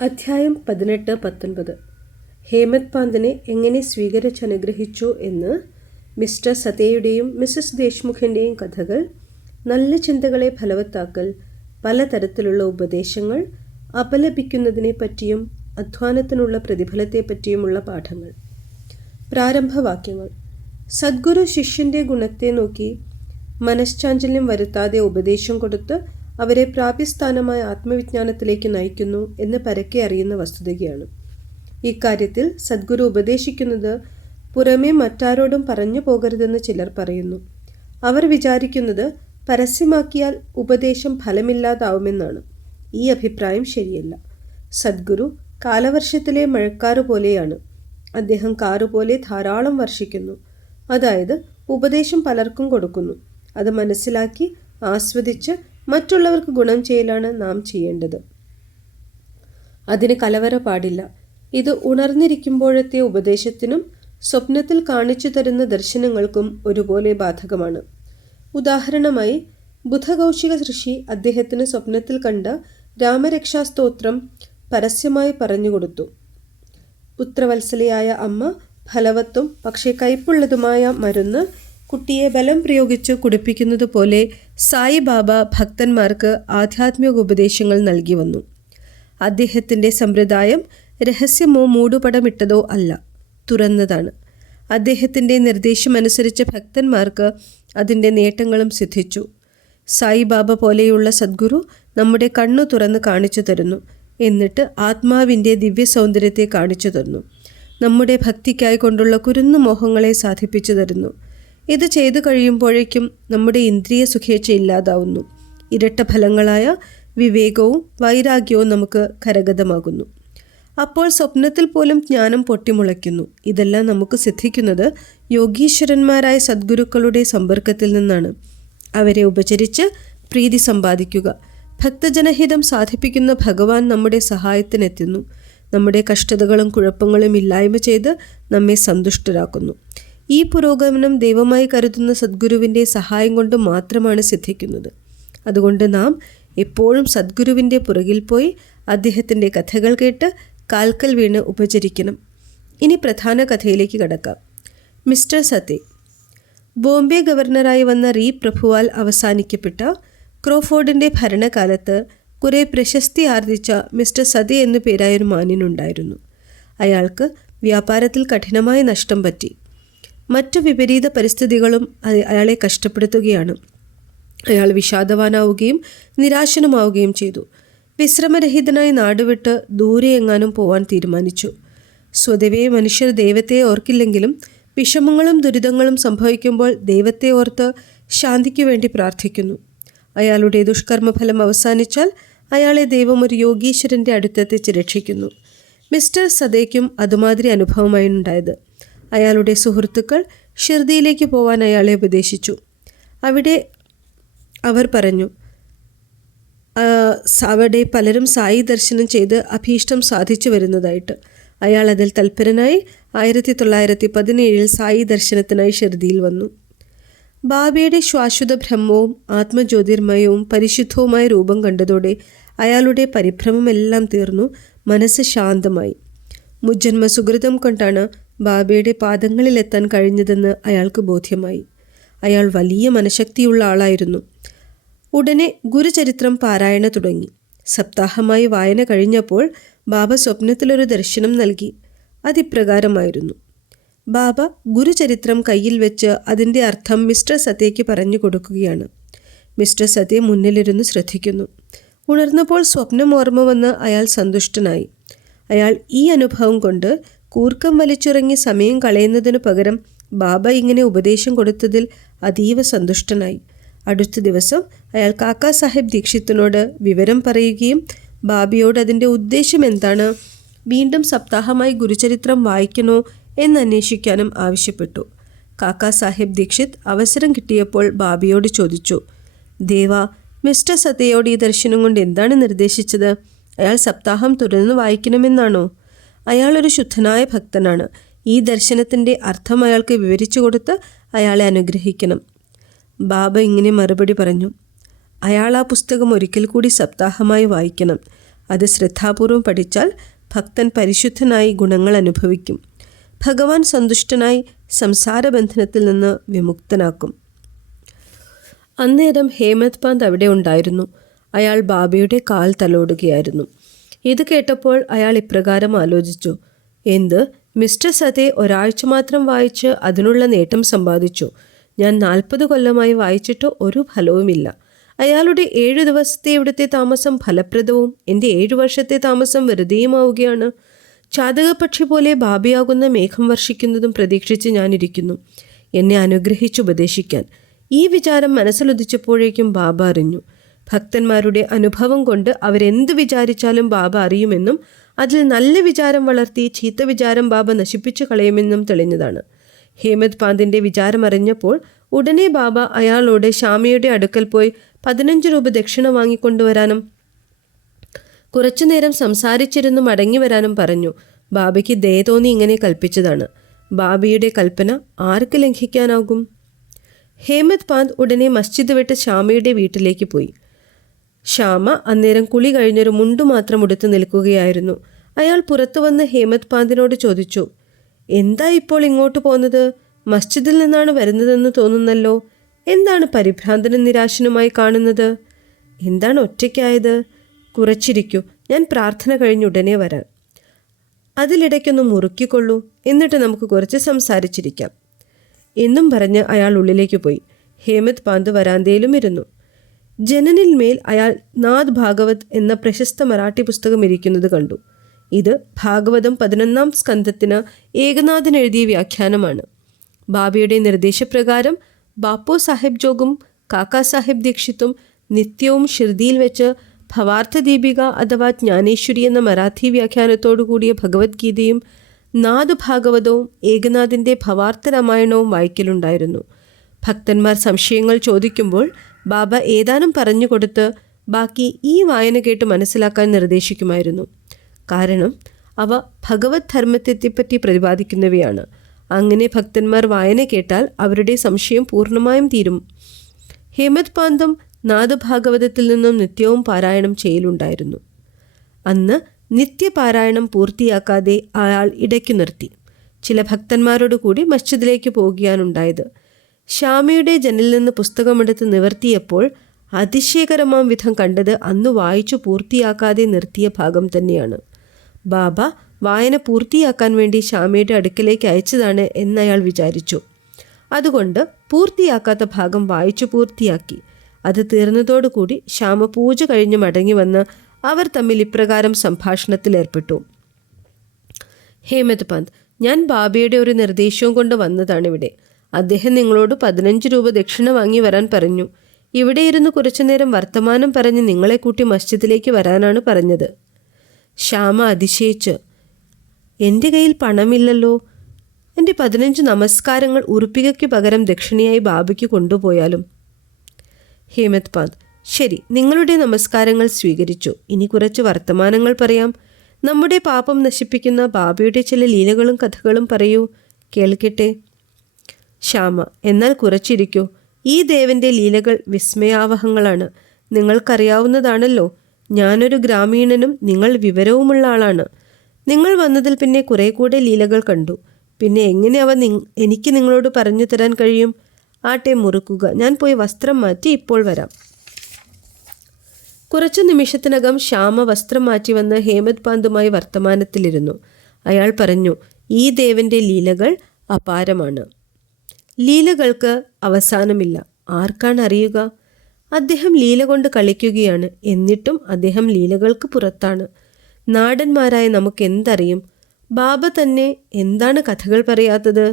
അധ്യായം 18-19 ഹേമത് പാന്തിനെ എങ്ങനെ സ്വീകരിച്ചനുഗ്രഹിച്ചു എന്ന് മിസ്റ്റർ സതയുടെയും മിസ്സസ് ദേശ്മുഖിൻ്റെയും കഥകൾ, നല്ല ചിന്തകളെ ഫലവത്താക്കൽ, പലതരത്തിലുള്ള ഉപദേശങ്ങൾ, അപലപിക്കുന്നതിനെപ്പറ്റിയും അധ്വാനത്തിനുള്ള പ്രതിഫലത്തെപ്പറ്റിയുമുള്ള പാഠങ്ങൾ. പ്രാരംഭവാക്യങ്ങൾ. സദ്ഗുരു ശിഷ്യൻ്റെ ഗുണത്തെ നോക്കി മനഃശാഞ്ചല്യം വരുത്താതെ ഉപദേശം കൊടുത്ത് അവരെ പ്രാപ്യസ്ഥാനമായ ആത്മവിജ്ഞാനത്തിലേക്ക് നയിക്കുന്നു എന്ന് പരക്കെ അറിയുന്ന വസ്തുതയാണ്. ഇക്കാര്യത്തിൽ സദ്ഗുരു ഉപദേശിക്കുന്നത് പുറമേ മറ്റാരോടും പറഞ്ഞു പോകരുതെന്ന് ചിലർ പറയുന്നു. അവർ വിചാരിക്കുന്നത് പരസ്യമാക്കിയാൽ ഉപദേശം ഫലമില്ലാതാവുമെന്നാണ്. ഈ അഭിപ്രായം ശരിയല്ല. സദ്ഗുരു കാലവർഷത്തിലെ മഴക്കാറ് പോലെയാണ്. അദ്ദേഹം കാറുപോലെ ധാരാളം വർഷിക്കുന്നു. അതായത് ഉപദേശം പലർക്കും കൊടുക്കുന്നു. അത് മനസ്സിലാക്കി ആസ്വദിച്ച് മറ്റുള്ളവർക്ക് ഗുണം ചെയ്യലാണ് നാം ചെയ്യേണ്ടത്. അതിന് കലവറ പാടില്ല. ഇത് ഉണർന്നിരിക്കുമ്പോഴത്തെ ഉപദേശത്തിനും സ്വപ്നത്തിൽ കാണിച്ചു തരുന്ന ദർശനങ്ങൾക്കും ഒരുപോലെ ബാധകമാണ്. ഉദാഹരണമായി, ബുധകൗശിക ഋഷി അദ്ദേഹത്തിന് സ്വപ്നത്തിൽ കണ്ട രാമരക്ഷാസ്തോത്രം പരസ്യമായി പറഞ്ഞുകൊടുത്തു. പുത്രവത്സലയായ അമ്മ ഫലവത്തും പക്ഷേ കയ്പുള്ളതുമായ മരുന്ന് കുട്ടിയെ ബലം പ്രയോഗിച്ച് കുടിപ്പിക്കുന്നത് പോലെ സായിബാബ ഭക്തന്മാർക്ക് ആധ്യാത്മിക ഉപദേശങ്ങൾ നൽകി വന്നു. അദ്ദേഹത്തിൻ്റെ സമ്പ്രദായം രഹസ്യമോ മൂടുപടമിട്ടതോ അല്ല, തുറന്നതാണ്. അദ്ദേഹത്തിൻ്റെ നിർദ്ദേശമനുസരിച്ച് ഭക്തന്മാർക്ക് അതിൻ്റെ നേട്ടങ്ങളും സിദ്ധിച്ചു. സായിബാബ പോലെയുള്ള സദ്ഗുരു നമ്മുടെ കണ്ണു തുറന്ന് കാണിച്ചു തരുന്നു. എന്നിട്ട് ആത്മാവിൻ്റെ ദിവ്യ സൗന്ദര്യത്തെ കാണിച്ചു തരുന്നു. നമ്മുടെ ഭക്തിക്കായി കൊണ്ടുള്ള കുരുന്നു മോഹങ്ങളെ സാധിപ്പിച്ചു തരുന്നു. ഇത് ചെയ്തു കഴിയുമ്പോഴേക്കും നമ്മുടെ ഇന്ദ്രിയ സുഖേച്ഛ ഇല്ലാതാവുന്നു. ഇരട്ട ഫലങ്ങളായ വിവേകവും വൈരാഗ്യവും നമുക്ക് കരഗതമാകുന്നു. അപ്പോൾ സ്വപ്നത്തിൽ പോലും ജ്ഞാനം പൊട്ടിമുളയ്ക്കുന്നു. ഇതെല്ലാം നമുക്ക് സിദ്ധിക്കുന്നത് യോഗീശ്വരന്മാരായ സദ്ഗുരുക്കളുടെ സമ്പർക്കത്തിൽ നിന്നാണ്. അവരെ ഉപചരിച്ച് പ്രീതി സമ്പാദിക്കുക. ഭക്തജനഹിതം സാധിപ്പിക്കുന്ന ഭഗവാൻ നമ്മുടെ സഹായത്തിനെത്തുന്നു. നമ്മുടെ കഷ്ടതകളും കുഴപ്പങ്ങളും ഇല്ലായ്മ ചെയ്ത് നമ്മെ സന്തുഷ്ടരാക്കുന്നു. ഈ പുരോഗമനം ദൈവമായി കരുതുന്ന സദ്ഗുരുവിൻ്റെ സഹായം കൊണ്ട് മാത്രമാണ് സിദ്ധിക്കുന്നത്. അതുകൊണ്ട് നാം എപ്പോഴും സദ്ഗുരുവിൻ്റെ പുറകിൽ പോയി അദ്ദേഹത്തിൻ്റെ കഥകൾ കേട്ട് കാൽക്കൽ വീണ് ഉപചരിക്കണം. ഇനി പ്രധാന കഥയിലേക്ക് കടക്കാം. മിസ്റ്റർ സതെ. ബോംബെ ഗവർണറായി വന്ന റീ പ്രഭുവാൽ അവസാനിക്കപ്പെട്ട ക്രോഫോർഡിൻ്റെ ഭരണകാലത്ത് കുറേ പ്രശസ്തി ആർജിച്ച മിസ്റ്റർ സതെ എന്നു പേരായൊരു മാന്യനുണ്ടായിരുന്നു. അയാൾക്ക് വ്യാപാരത്തിൽ കഠിനമായ നഷ്ടം പറ്റി. മറ്റു വിപരീത പരിസ്ഥിതികളും അയാളെ കഷ്ടപ്പെടുത്തുകയാണ്. അയാൾ വിഷാദവാനാവുകയും നിരാശനുമാവുകയും ചെയ്തു. വിശ്രമരഹിതനായി നാടുവിട്ട് ദൂരെ എങ്ങാനും പോവാൻ തീരുമാനിച്ചു. സ്വതവേ മനുഷ്യർ ദൈവത്തെ ഓർക്കില്ലെങ്കിലും വിഷമങ്ങളും ദുരിതങ്ങളും സംഭവിക്കുമ്പോൾ ദൈവത്തെ ഓർത്ത് ശാന്തിക്കു വേണ്ടി പ്രാർത്ഥിക്കുന്നു. അയാളുടെ ദുഷ്കർമ്മഫലം അവസാനിച്ചാൽ അയാളെ ദൈവം ഒരു യോഗീശ്വരൻ്റെ അടുത്തെത്തിച്ച് രക്ഷിക്കുന്നു. മിസ്റ്റർ സദേക്കും അതുമാതിരി അനുഭവമായി ഉണ്ടായത്. അയാളുടെ സുഹൃത്തുക്കൾ ഷിർദിയിലേക്ക് പോവാൻ അയാളെ ഉപദേശിച്ചു. അവിടെ അവർ പറഞ്ഞു, അവിടെ പലരും സായി ദർശനം ചെയ്ത് അഭീഷ്ടം സാധിച്ചു വരുന്നതായിട്ട്. അയാൾ അതിൽ തൽപരനായി 1917 സായി ദർശനത്തിനായി ഷിർദിയിൽ വന്നു. ബാബയുടെ ശാശ്വത ബ്രഹ്മവും ആത്മജ്യോതിർമയവും പരിശുദ്ധവുമായ രൂപം കണ്ടതോടെ അയാളുടെ പരിഭ്രമമെല്ലാം തീർന്നു. മനസ്സ് ശാന്തമായി. മുജ്ജന്മ സുഹൃതം കൊണ്ടാണ് ബാബയുടെ പാദങ്ങളിലെത്താൻ കഴിഞ്ഞതെന്ന് അയാൾക്ക് ബോധ്യമായി. അയാൾ വലിയ മനഃശക്തിയുള്ള ആളായിരുന്നു. ഉടനെ ഗുരുചരിത്രം പാരായണ തുടങ്ങി. സപ്താഹമായി വായന കഴിഞ്ഞപ്പോൾ ബാബ സ്വപ്നത്തിലൊരു ദർശനം നൽകി. അതിപ്രകാരമായിരുന്നു. ബാബ ഗുരുചരിത്രം കയ്യിൽ വെച്ച് അതിൻ്റെ അർത്ഥം മിസ്റ്റർ സതയ്ക്ക് പറഞ്ഞു കൊടുക്കുകയാണ്. മിസ്റ്റർ സതെ മുന്നിലിരുന്ന് ശ്രദ്ധിക്കുന്നു. ഉണർന്നപ്പോൾ സ്വപ്നം ഓർമ്മ വന്ന് അയാൾ സന്തുഷ്ടനായി. അയാൾ ഈ അനുഭവം കൊണ്ട് കൂർക്കം വലിച്ചുറങ്ങി സമയം കളയുന്നതിനു പകരം ബാബ ഇങ്ങനെ ഉപദേശം കൊടുത്തതിൽ അതീവ സന്തുഷ്ടനായി. അടുത്ത ദിവസം അയാൾ കാക്കാ സാഹേബ് ദീക്ഷിത്തിനോട് വിവരം പറയുകയും ബാബയോട് അതിൻ്റെ ഉദ്ദേശം എന്താണ്, വീണ്ടും സപ്താഹമായി ഗുരുചരിത്രം വായിക്കണോ എന്നന്വേഷിക്കാനും ആവശ്യപ്പെട്ടു. കാക്കാ സാഹേബ് ദീക്ഷിത് അവസരം കിട്ടിയപ്പോൾ ബാബയോട് ചോദിച്ചു, ദേവാ, മിസ്റ്റർ സതയോട് ഈ ദർശനം കൊണ്ട് എന്താണ് നിർദ്ദേശിച്ചത്? അയാൾ സപ്താഹം തുടർന്ന് വായിക്കണമെന്നാണോ? അയാളൊരു ശുദ്ധനായ ഭക്തനാണ്. ഈ ദർശനത്തിൻ്റെ അർത്ഥം അയാൾക്ക് വിവരിച്ചു കൊടുത്ത് അയാളെ അനുഗ്രഹിക്കണം. ബാബ ഇങ്ങനെ മറുപടി പറഞ്ഞു, അയാൾ ആ പുസ്തകം ഒരിക്കൽ കൂടി സപ്താഹമായി വായിക്കണം. അത് ശ്രദ്ധാപൂർവം പഠിച്ചാൽ ഭക്തൻ പരിശുദ്ധനായി ഗുണങ്ങൾ അനുഭവിക്കും. ഭഗവാൻ സന്തുഷ്ടനായി സംസാരബന്ധനത്തിൽ നിന്ന് വിമുക്തനാക്കും. അന്നേരം ഹേമത് പാന്ത് അവിടെ ഉണ്ടായിരുന്നു. അയാൾ ബാബയുടെ കാൽ തലോടുകയായിരുന്നു. ഇത് കേട്ടപ്പോൾ അയാൾ ഇപ്രകാരം ആലോചിച്ചു, എന്ത്, മിസ്റ്റർ സതേ ഒരാഴ്ച മാത്രം വായിച്ച് അതിനുള്ള നേട്ടം സമ്പാദിച്ചു. ഞാൻ 40 കൊല്ലമായി വായിച്ചിട്ട് ഒരു ഫലവുമില്ല. അയാളുടെ 7 ദിവസത്തെ ഇവിടുത്തെ താമസം ഫലപ്രദവും എൻ്റെ 7 വർഷത്തെ താമസം വെറുതെയുമാവുകയാണ്. ചാതകപക്ഷി പോലെ ബാബയാകുന്ന മേഘം വർഷിക്കുന്നതും പ്രതീക്ഷിച്ച് ഞാനിരിക്കുന്നു, എന്നെ അനുഗ്രഹിച്ചുപദേശിക്കാൻ. ഈ വിചാരം മനസ്സിലുദിച്ചപ്പോഴേക്കും ബാബ അറിഞ്ഞു. ഭക്തന്മാരുടെ അനുഭവം കൊണ്ട് അവരെന്ത് വിചാരിച്ചാലും ബാബ അറിയുമെന്നും അതിൽ നല്ല വിചാരം വളർത്തി ചീത്ത വിചാരം ബാബ നശിപ്പിച്ചു കളയുമെന്നും തെളിഞ്ഞതാണ്. ഹേമത് പാന്തിൻ്റെ വിചാരമറിഞ്ഞപ്പോൾ ഉടനെ ബാബ അയാളോട് ശ്യാമയുടെ അടുക്കൽ പോയി 15 രൂപ ദക്ഷിണ വാങ്ങിക്കൊണ്ടുവരാനും കുറച്ചുനേരം സംസാരിച്ചിരുന്ന് മടങ്ങി വരാനും പറഞ്ഞു. ബാബയ്ക്ക് ദയ തോന്നി ഇങ്ങനെ കൽപ്പിച്ചതാണ്. ബാബയുടെ കൽപ്പന ആർക്ക് ലംഘിക്കാനാകും? ഹേമത് പാന്ത് ഉടനെ മസ്ജിദ് വിട്ട് ശ്യാമയുടെ വീട്ടിലേക്ക് പോയി. ശ്യാമ അന്നേരം കുളി കഴിഞ്ഞൊരു മുണ്ടു മാത്രം ഉടുത്തു നിൽക്കുകയായിരുന്നു. അയാൾ പുറത്തു വന്ന് ഹേമത് പാന്തിനോട് ചോദിച്ചു, എന്താ ഇപ്പോൾ ഇങ്ങോട്ട് പോന്നത്? മസ്ജിദിൽ നിന്നാണ് വരുന്നതെന്ന് തോന്നുന്നല്ലോ. എന്താണ് പരിഭ്രാന്തനും നിരാശനുമായി കാണുന്നത്? എന്താണ് ഒറ്റയ്ക്കായത്? കുറച്ചിരിക്കൂ, ഞാൻ പ്രാർത്ഥന കഴിഞ്ഞുടനെ വരാം. അതിലിടയ്ക്കൊന്ന് മുറുക്കിക്കൊള്ളൂ, എന്നിട്ട് നമുക്ക് കുറച്ച് സംസാരിച്ചിരിക്കാം എന്നും പറഞ്ഞ് അയാൾ ഉള്ളിലേക്ക് പോയി. ഹേമത് പാന്ത് വരാന്തയിലും ഇരുന്നു. ജനനിന്മേൽ അയാൾ നാഥ് ഭാഗവത് എന്ന പ്രശസ്ത മറാഠി പുസ്തകം ഇരിക്കുന്നത് കണ്ടു. ഇത് ഭാഗവതം 11-ാം സ്കന്ധത്തിന് ഏകനാഥൻ എഴുതിയ വ്യാഖ്യാനമാണ്. ബാബയുടെ നിർദ്ദേശപ്രകാരം ബാപ്പു സാഹിബ് ജോഗും കാക്കാ സാഹിബ് ദീക്ഷിത്തും നിത്യവും ഷിർദിയിൽ വെച്ച് ഭവാർത്ഥ ദീപിക അഥവാ ജ്ഞാനേശ്വരി എന്ന മറാഠി വ്യാഖ്യാനത്തോടു കൂടിയ ഭഗവത്ഗീതയും നാഥ് ഭാഗവതവും ഏകനാഥിൻ്റെ ഭവാർത്ഥ രാമായണവും വായിക്കലുണ്ടായിരുന്നു. ഭക്തന്മാർ സംശയങ്ങൾ ചോദിക്കുമ്പോൾ ബാബ ഏതാനും പറഞ്ഞുകൊടുത്ത് ബാക്കി ഈ വായന കേട്ട് മനസ്സിലാക്കാൻ നിർദ്ദേശിക്കുമായിരുന്നു. കാരണം അവ ഭഗവത് ധർമ്മത്തെപ്പറ്റി പ്രതിപാദിക്കുന്നവയാണ്. അങ്ങനെ ഭക്തന്മാർ വായന കേട്ടാൽ അവരുടെ സംശയം പൂർണ്ണമായും തീരും. ഹേമത് പാന്തും നാഥ് ഭാഗവതത്തിൽ നിന്നും നിത്യവും പാരായണം ചെയ്യലുണ്ടായിരുന്നു. അന്ന് നിത്യപാരായണം പൂർത്തിയാക്കാതെ അയാൾ ഇടയ്ക്കു നിർത്തി. ചില ഭക്തന്മാരോട് കൂടി മസ്ജിദിലേക്ക് പോകുകയാണുണ്ടായത്. ശ്യാമയുടെ ജനലിൽ നിന്ന് പുസ്തകമെടുത്ത് നിവർത്തിയപ്പോൾ അതിശയകരമാം വിധം കണ്ടത് അന്ന് വായിച്ചു പൂർത്തിയാക്കാതെ നിർത്തിയ ഭാഗം തന്നെയാണ്. ബാബ വായന പൂർത്തിയാക്കാൻ വേണ്ടി ശ്യാമയുടെ അടുക്കലേക്ക് അയച്ചതാണ് എന്നയാൾ വിചാരിച്ചു. അതുകൊണ്ട് പൂർത്തിയാക്കാത്ത ഭാഗം വായിച്ചു പൂർത്തിയാക്കി. അത് തീർന്നതോടുകൂടി ശ്യാമ പൂജ കഴിഞ്ഞ് മടങ്ങി വന്ന് അവർ തമ്മിൽ ഇപ്രകാരം സംഭാഷണത്തിലേർപ്പെട്ടു. ഹേമത് പാന്ത്, ഞാൻ ബാബയുടെ ഒരു നിർദ്ദേശവും കൊണ്ട് വന്നതാണിവിടെ. അദ്ദേഹം നിങ്ങളോട് 15 രൂപ ദക്ഷിണ വാങ്ങി വരാൻ പറഞ്ഞു. ഇവിടെ ഇരുന്ന് കുറച്ചുനേരം വർത്തമാനം പറഞ്ഞ് നിങ്ങളെ കൂട്ടി മസ്ജിദിലേക്ക് വരാനാണ് പറഞ്ഞത്. ശ്യാമ അതിശയിച്ച്, എൻ്റെ കയ്യിൽ പണമില്ലല്ലോ. എൻ്റെ 15 നമസ്കാരങ്ങൾ ഉറുപ്പികയ്ക്ക് പകരം ദക്ഷിണയായി ബാബയ്ക്ക് കൊണ്ടുപോയാലും? ഹേമത് പാന്ത്, ശരി, നിങ്ങളുടെ നമസ്കാരങ്ങൾ സ്വീകരിച്ചു. ഇനി കുറച്ച് വർത്തമാനങ്ങൾ പറയാം. നമ്മുടെ പാപം നശിപ്പിക്കുന്ന ബാബയുടെ ചില ലീലകളും കഥകളും പറയൂ, കേൾക്കട്ടെ. ശ്യാമ, എന്നാൽ കുറച്ചിരിക്കൂ. ഈ ദേവൻ്റെ ലീലകൾ വിസ്മയാവഹങ്ങളാണ്. നിങ്ങൾക്കറിയാവുന്നതാണല്ലോ, ഞാനൊരു ഗ്രാമീണനും നിങ്ങൾ വിവരവുമുള്ള ആളാണ്. നിങ്ങൾ വന്നതിൽ പിന്നെ കുറേ കൂടെ ലീലകൾ കണ്ടു. പിന്നെ എങ്ങനെ അവ എനിക്ക് നിങ്ങളോട് പറഞ്ഞു തരാൻ കഴിയും? ആട്ടെ, മുറുക്കുക. ഞാൻ പോയി വസ്ത്രം മാറ്റി ഇപ്പോൾ വരാം. കുറച്ചു നിമിഷത്തിനകം ശ്യാമ വസ്ത്രം മാറ്റി വന്ന് ഹേമത് പാന്തുമായി വർത്തമാനത്തിലിരുന്നു. അയാൾ പറഞ്ഞു, ഈ ദേവൻ്റെ ലീലകൾ അപാരമാണ്. ലീലകൾക്ക് അവസാനമില്ല. ആർക്കാണ് അറിയുക? അദ്ദേഹം ലീല കൊണ്ട് കളിക്കുകയാണ്. എന്നിട്ടും അദ്ദേഹം ലീലകൾക്ക് പുറത്താണ്. നാടന്മാരായ നമുക്ക് എന്തറിയും? ബാബ തന്നെ എന്താണ് കഥകൾ പറയാത്തത്?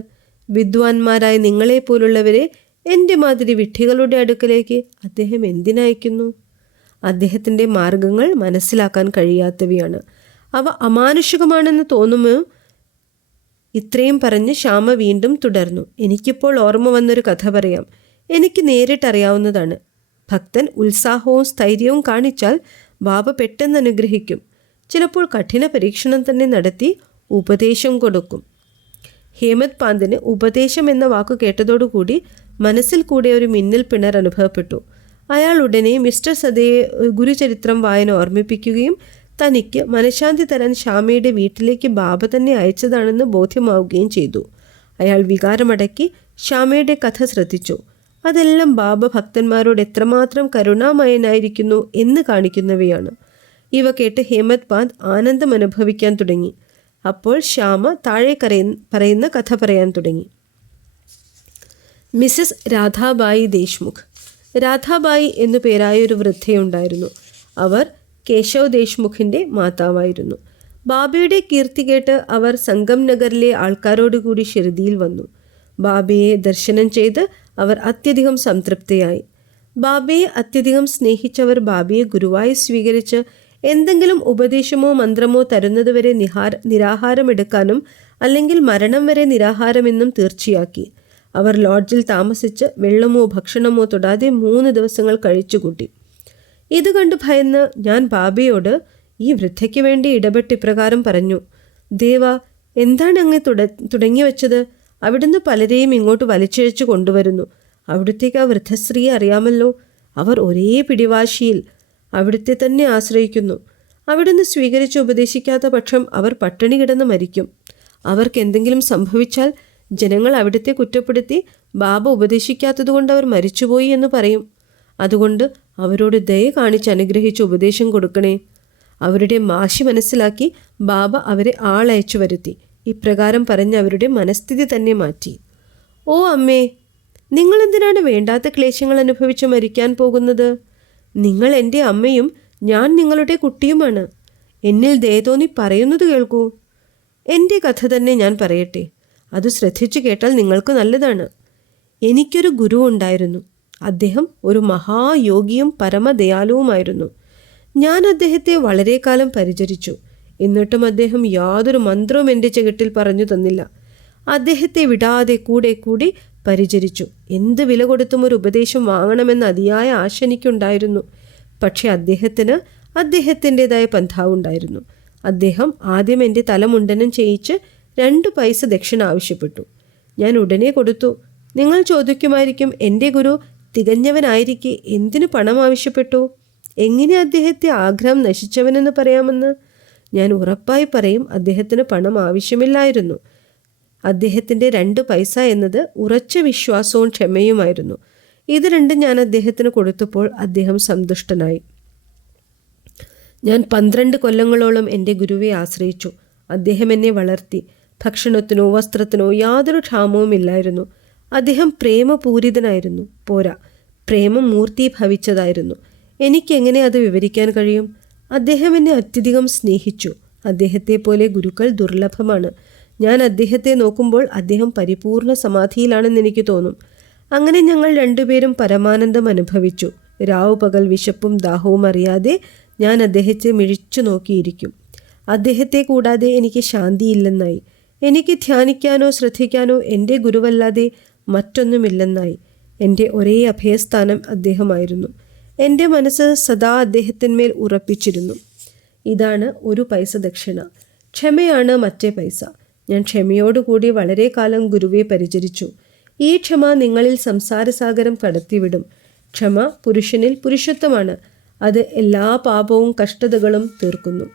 വിദ്വാൻമാരായ നിങ്ങളെപ്പോലുള്ളവരെ എൻ്റെ മാതിരി വിഡ്ഢികളുടെ അടുക്കലേക്ക് അദ്ദേഹം എന്തിനയക്കുന്നു? അദ്ദേഹത്തിൻ്റെ മാർഗങ്ങൾ മനസ്സിലാക്കാൻ കഴിയാത്തവയാണ്. അവ അമാനുഷികമാണെന്ന് തോന്നുമോ? ഇത്രയും പറഞ്ഞ് ശ്യാമ വീണ്ടും തുടർന്നു. എനിക്കിപ്പോൾ ഓർമ്മ വന്നൊരു കഥ പറയാം. എനിക്ക് നേരിട്ടറിയാവുന്നതാണ്. ഭക്തൻ ഉത്സാഹവും സ്ഥൈര്യവും കാണിച്ചാൽ ബാബ പെട്ടെന്ന് അനുഗ്രഹിക്കും. ചിലപ്പോൾ കഠിന പരീക്ഷണം തന്നെ നടത്തി ഉപദേശം കൊടുക്കും. ഹേമത് പാന്തിന് ഉപദേശം എന്ന വാക്ക് കേട്ടതോടുകൂടി മനസ്സിൽ കൂടെ ഒരു മിന്നൽ പിണർ അനുഭവപ്പെട്ടു. അയാൾ ഉടനെ മിസ്റ്റർ സദയെ ഗുരുചരിത്രം വായന ഓർമ്മിപ്പിക്കുകയും തനിക്ക് മനഃശാന്തി തരാൻ ശ്യാമയുടെ വീട്ടിലേക്ക് ബാബ തന്നെ അയച്ചതാണെന്ന് ബോധ്യമാവുകയും ചെയ്തു. അയാൾ വികാരമടക്കി ശ്യാമയുടെ കഥ ശ്രദ്ധിച്ചു. അതെല്ലാം ബാബ ഭക്തന്മാരോട് എത്രമാത്രം കരുണാമയനായിരിക്കുന്നു എന്ന് കാണിക്കുന്നവയാണ്. ഇവ കേട്ട് ഹേമത് പാന്ത് ആനന്ദം അനുഭവിക്കാൻ തുടങ്ങി. അപ്പോൾ ശ്യാമ താഴെ പറയുന്ന കഥ പറയാൻ തുടങ്ങി. മിസസ് രാധാബായി ദേശ്മുഖ്. രാധാബായി എന്നു പേരായൊരു വൃദ്ധയുണ്ടായിരുന്നു. അവർ കേശവ് ദേശ്മുഖിൻ്റെ മാതാവായിരുന്നു. ബാബയുടെ കീർത്തി കേട്ട് അവർ സംഗം നഗറിലെ ആൾക്കാരോടുകൂടി ഷിർദിയിൽ വന്നു. ബാബയെ ദർശനം ചെയ്ത് അവർ അത്യധികം സംതൃപ്തയായി. ബാബയെ അത്യധികം സ്നേഹിച്ചവർ ബാബയെ ഗുരുവായി സ്വീകരിച്ച് എന്തെങ്കിലും ഉപദേശമോ മന്ത്രമോ തരുന്നതുവരെ നിരാഹാരമെടുക്കാനും അല്ലെങ്കിൽ മരണം വരെ നിരാഹാരമെന്നും തീർച്ചയാക്കി. അവർ ലോഡ്ജിൽ താമസിച്ച് വെള്ളമോ ഭക്ഷണമോ തൊടാതെ 3 ദിവസങ്ങൾ കഴിച്ചുകൂട്ടി. ഇത് കണ്ട് ഭയന്ന് ഞാൻ ബാബയോട് ഈ വൃദ്ധയ്ക്ക് വേണ്ടി ഇടപെട്ട് ഇപ്രകാരം പറഞ്ഞു: ദേവ, എന്താണ് അങ്ങ് തുടങ്ങി വെച്ചത്? അവിടുന്ന് പലരെയും ഇങ്ങോട്ട് വലിച്ചിഴച്ചു കൊണ്ടുവരുന്നു. അവിടുത്തേക്ക് ആ വൃദ്ധസ്ത്രീയെ അറിയാമല്ലോ. അവർ ഒരേ പിടിവാശിയിൽ അവിടുത്തെ തന്നെ ആശ്രയിക്കുന്നു. അവിടുന്ന് സ്വീകരിച്ച് ഉപദേശിക്കാത്ത പക്ഷം അവർ പട്ടിണി കിടന്ന് മരിക്കും. അവർക്ക് എന്തെങ്കിലും സംഭവിച്ചാൽ ജനങ്ങൾ അവിടുത്തെ കുറ്റപ്പെടുത്തി ബാബ ഉപദേശിക്കാത്തതുകൊണ്ട് അവർ മരിച്ചുപോയി എന്ന് പറയും. അതുകൊണ്ട് അവരോട് ദയ കാണിച്ച് അനുഗ്രഹിച്ച് ഉപദേശം കൊടുക്കണേ. അവരുടെ വാശി മനസ്സിലാക്കി ബാബ അവരെ ആളയച്ചു വരുത്തി. ഇപ്രകാരം പറഞ്ഞ് അവരുടെ മനസ്ഥിതി തന്നെ മാറ്റി. ഓ അമ്മേ, നിങ്ങളെന്തിനാണ് വേണ്ടാത്ത ക്ലേശങ്ങൾ അനുഭവിച്ച് മരിക്കാൻ പോകുന്നത്? നിങ്ങൾ എൻ്റെ അമ്മയും ഞാൻ നിങ്ങളുടെ കുട്ടിയുമാണ്. എന്നിൽ ദയ തോന്നി പറയുന്നത് കേൾക്കൂ. എൻ്റെ കഥ തന്നെ ഞാൻ പറയട്ടെ. അത് ശ്രദ്ധിച്ചു കേട്ടാൽ നിങ്ങൾക്ക് നല്ലതാണ്. എനിക്കൊരു ഗുരു ഉണ്ടായിരുന്നു. അദ്ദേഹം ഒരു മഹായോഗിയും പരമദയാലുവുമായിരുന്നു. ഞാൻ അദ്ദേഹത്തെ വളരെ കാലം പരിചരിച്ചു. എന്നിട്ടും അദ്ദേഹം യാതൊരു മന്ത്രവും എൻ്റെ ചെകിട്ടിൽ പറഞ്ഞു തന്നില്ല. അദ്ദേഹത്തെ വിടാതെ കൂടെ കൂടി പരിചരിച്ചു. എന്ത് വില കൊടുത്തും ഒരു ഉപദേശം വാങ്ങണമെന്ന അതിയായ ആശ എനിക്കുണ്ടായിരുന്നു. പക്ഷെ അദ്ദേഹത്തിന് അദ്ദേഹത്തിൻ്റെതായ പന്ഥാവുണ്ടായിരുന്നു. അദ്ദേഹം ആദ്യം എൻ്റെ തല മുണ്ടനം ചെയ്യിച്ച് 2 പൈസ ദക്ഷിണ ആവശ്യപ്പെട്ടു. ഞാൻ ഉടനെ കൊടുത്തു. നിങ്ങൾ ചോദിക്കുമായിരിക്കും, എൻ്റെ ഗുരു തികഞ്ഞവനായിരിക്കെ എന്തിനു പണം ആവശ്യപ്പെട്ടു? എങ്ങനെ അദ്ദേഹത്തെ ആഗ്രഹം നശിച്ചവനെന്ന് പറയാമെന്ന്? ഞാൻ ഉറപ്പായി പറയും, അദ്ദേഹത്തിന് പണം ആവശ്യമില്ലായിരുന്നു. അദ്ദേഹത്തിൻ്റെ 2 പൈസ എന്നത് ഉറച്ച വിശ്വാസവും ക്ഷമയുമായിരുന്നു. ഇത് രണ്ടും ഞാൻ അദ്ദേഹത്തിന് കൊടുത്തപ്പോൾ അദ്ദേഹം സന്തുഷ്ടനായി. ഞാൻ 12 കൊല്ലങ്ങളോളം എൻ്റെ ഗുരുവെ ആശ്രയിച്ചു. അദ്ദേഹം എന്നെ വളർത്തി. ഭക്ഷണത്തിനോ വസ്ത്രത്തിനോ യാതൊരു ക്ഷാമവും ഇല്ലായിരുന്നു. അദ്ദേഹം പ്രേമപൂരിതനായിരുന്നു. പോരാ, പ്രേമം മൂർത്തീഭവിച്ചതായിരുന്നു. എനിക്കെങ്ങനെ അത് വിവരിക്കാൻ കഴിയും? അദ്ദേഹം എന്നെ അത്യധികം സ്നേഹിച്ചു. അദ്ദേഹത്തെ പോലെ ഗുരുക്കൾ ദുർലഭമാണ്. ഞാൻ അദ്ദേഹത്തെ നോക്കുമ്പോൾ അദ്ദേഹം പരിപൂർണ സമാധിയിലാണെന്ന് എനിക്ക് തോന്നും. അങ്ങനെ ഞങ്ങൾ 2 പേരും പരമാനന്ദം അനുഭവിച്ചു. രാവു പകൽ വിശപ്പും ദാഹവും അറിയാതെ ഞാൻ അദ്ദേഹത്തെ മിഴിച്ചു നോക്കിയിരിക്കും. അദ്ദേഹത്തെ കൂടാതെ എനിക്ക് ശാന്തിയില്ലെന്നായി. എനിക്ക് ധ്യാനിക്കാനോ ശ്രദ്ധിക്കാനോ എൻ്റെ ഗുരുവല്ലാതെ മറ്റൊന്നുമില്ലെന്നായി. എൻ്റെ ഒരേ അഭയസ്ഥാനം അദ്ദേഹമായിരുന്നു. എൻ്റെ മനസ്സ് സദാ അദ്ദേഹത്തിന്മേൽ ഉറപ്പിച്ചിരുന്നു. ഇതാണ് 1 പൈസ ദക്ഷിണ. ക്ഷമയാണ് മറ്റേ പൈസ. ഞാൻ ക്ഷമയോടുകൂടി വളരെ കാലം ഗുരുവെ പരിചരിച്ചു. ഈ ക്ഷമ നിങ്ങളിൽ സംസാരസാഗരം കടത്തിവിടും. ക്ഷമ പുരുഷനിൽ പുരുഷത്വമാണ്. അത് എല്ലാ പാപവും കഷ്ടതകളും തീർക്കുന്നു.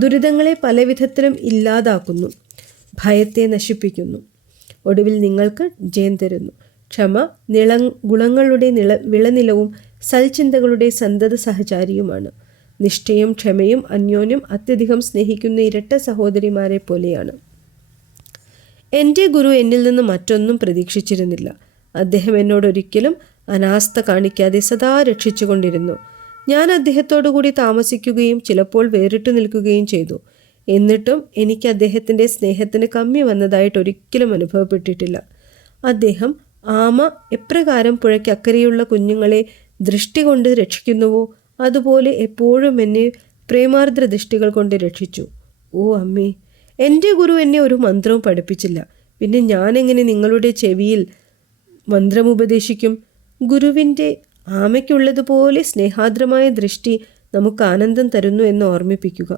ദുരിതങ്ങളെ പലവിധത്തിലും ഇല്ലാതാക്കുന്നു. ഭയത്തെ നശിപ്പിക്കുന്നു. ഒടുവിൽ നിങ്ങൾക്ക് ജയം തരുന്നു. ക്ഷമ ഗുണങ്ങളുടെ വിളനിലവും സൽചിന്തകളുടെ സന്തത സഹചാരിയുമാണ്. നിഷ്ഠയും ക്ഷമയും അന്യോന്യം അത്യധികം സ്നേഹിക്കുന്ന ഇരട്ട സഹോദരിമാരെ പോലെയാണ്. എൻ്റെ ഗുരു എന്നിൽ നിന്ന് മറ്റൊന്നും പ്രതീക്ഷിച്ചിരുന്നില്ല. അദ്ദേഹം എന്നോടൊരിക്കലും അനാസ്ഥ കാണിക്കാതെ സദാ രക്ഷിച്ചുകൊണ്ടിരുന്നു. ഞാൻ അദ്ദേഹത്തോടു കൂടി താമസിക്കുകയും ചിലപ്പോൾ വേറിട്ട് നിൽക്കുകയും ചെയ്തു. എന്നിട്ടും എനിക്ക് അദ്ദേഹത്തിൻ്റെ സ്നേഹത്തിന് കമ്മി വന്നതായിട്ട് ഒരിക്കലും അനുഭവപ്പെട്ടിട്ടില്ല. അദ്ദേഹം ആമ എപ്രകാരം പുഴയ്ക്കക്കരെയുള്ള കുഞ്ഞുങ്ങളെ ദൃഷ്ടി കൊണ്ട് രക്ഷിക്കുന്നുവോ അതുപോലെ എപ്പോഴും എന്നെ പ്രേമാർദ്ര ദൃഷ്ടികൾ കൊണ്ട് രക്ഷിച്ചു. ഓ അമ്മേ, എൻ്റെ ഗുരു എന്നെ ഒരു മന്ത്രവും പഠിപ്പിച്ചില്ല. പിന്നെ ഞാനെങ്ങനെ നിങ്ങളുടെ ചെവിയിൽ മന്ത്രം ഉപദേശിക്കും? ഗുരുവിൻ്റെ ആമയ്ക്കുള്ളതുപോലെ സ്നേഹാർദ്രമായ ദൃഷ്ടി നമുക്ക് ആനന്ദം തരുന്നു എന്ന് ഓർമ്മിപ്പിക്കുക.